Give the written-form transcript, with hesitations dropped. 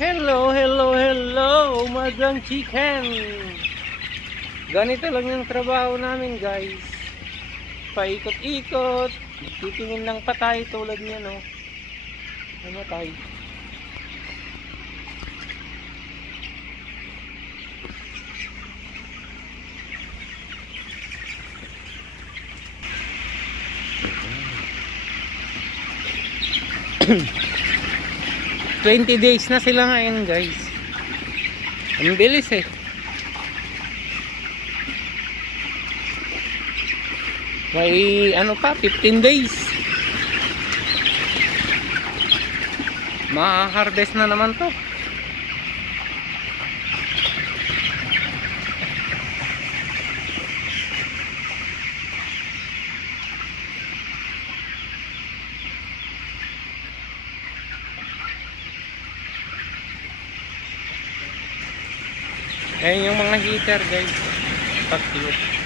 Hello, hello, hello, Madam Chicken. Ganito lang yung trabaho namin, guys. Paikot-ikot, titingin ng patay tulad niya, no. Namatay. $20 na sila ngayon, guys. Ang bilis eh. May ano pa, 15 days. Ma-harvest na naman to. Ayan yung mga heater, guys. Tatlo.